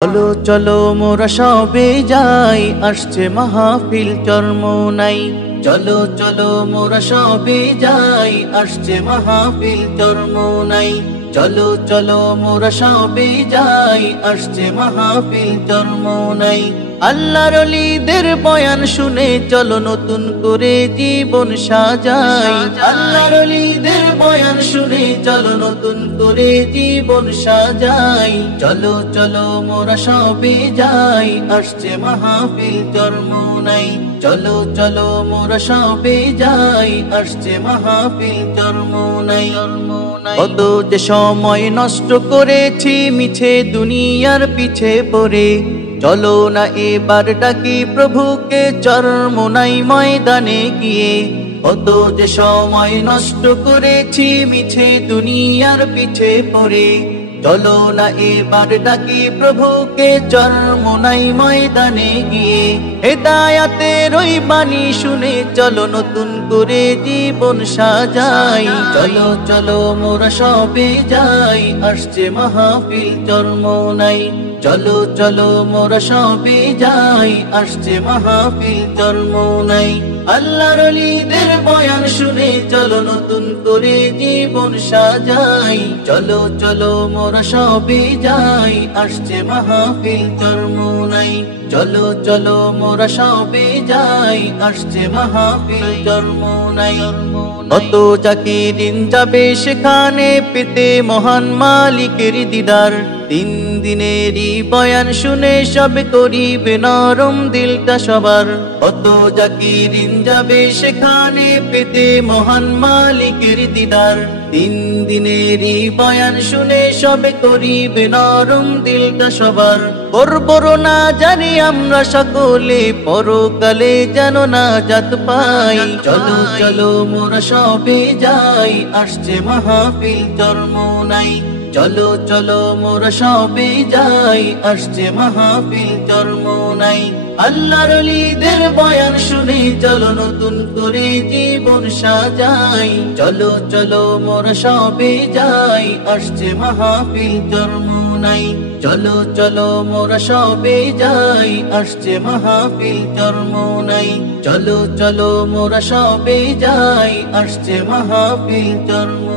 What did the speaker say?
চলো চলো মোরা সবে যাই, আসছে মাহফিল চরমোনাই। চলো চলো মোরা সবে যাই, আসছে মাহফিল চরমোনাই। চলো চলো মোরা সবে যাই, আসছে মাহফিল চরমোনাই। আল্লাহর ওলিদের বয়ান শুনে চলো নতুন করে জীবন সাজাই। আল্লাহর ওলিদের বয়ান শুনে চলো নতুন করে জীবন সাজাই। চলো চলো মোরা সবে যাই, আসছে মাহফিল চরমোনাই। চলো চলো মোরা সবে যাই, আসছে মাহফিল চরমোনাই। কত যে সময় নষ্ট করেছি মিছে দুনিয়ার পিছে পড়ে, চলো না এবার ডাকি প্রভুকে চরমোনাই ময়দানে গিয়ে। কত যে সময় নষ্ট করেছি মিছে দুনিয়ার পিছে পড়ে, চলো না এবার ডাকি প্রভুকে চরমোনাই ময়দানে গিয়ে। হেদায়াতের ওই বাণী শুনে চলো নতুন করে জীবন সাজাই। চলো চলো মোরা সবে যাই, আসছে মাহফিল চরমোনাই। চলো চলো মোরা সবে যাই, আসছে মাহফিল চরমোনাই। আল্লাহর ওলিদের বয়ান শুনে চলো নতুন করে জীবন সাজাই। চলো চলো মোরা সবে যাই, আসছে মাহফিল চরমোনাই। চলো চলো মোরা সবে যাই, আসছে মাহফিল চরমোনাই। কত জাকিরিন যাবে সেখানে পেতে মহান মালিকের দিদার। 3 দিনেরই বয়ান শুনে সব করিবে নরম দিলটা সবার। কত জাকিরিন যাবে সেখানে পেতে মহান মালিকের দিদার। 3 দিনেরই বয়ান শুনে সব করিবে নরম দিলটা সবার। করব না জানি আমরা সকলে পরকালে যেন না জাত পাই। চলো চলো মোরা সবে যাই, আসছে মাহফিল চরমোনাই। চলো চলো মোরা সবে যাই, আসছে মাহফিল চরমোনাই। আল্লাহর ওলিদের বয়ান শুনে চলো নতুন করে জীবন সাজাই। চলো চলো মোরা সবে যাই, আসছে মাহফিল চরমোনাই। চলো চলো মোরা সবে যাই, আসছে মাহফিল চরমোনাই। চলো চলো মোরা সবে যাই, আসছে মাহফিল চরমোনাই।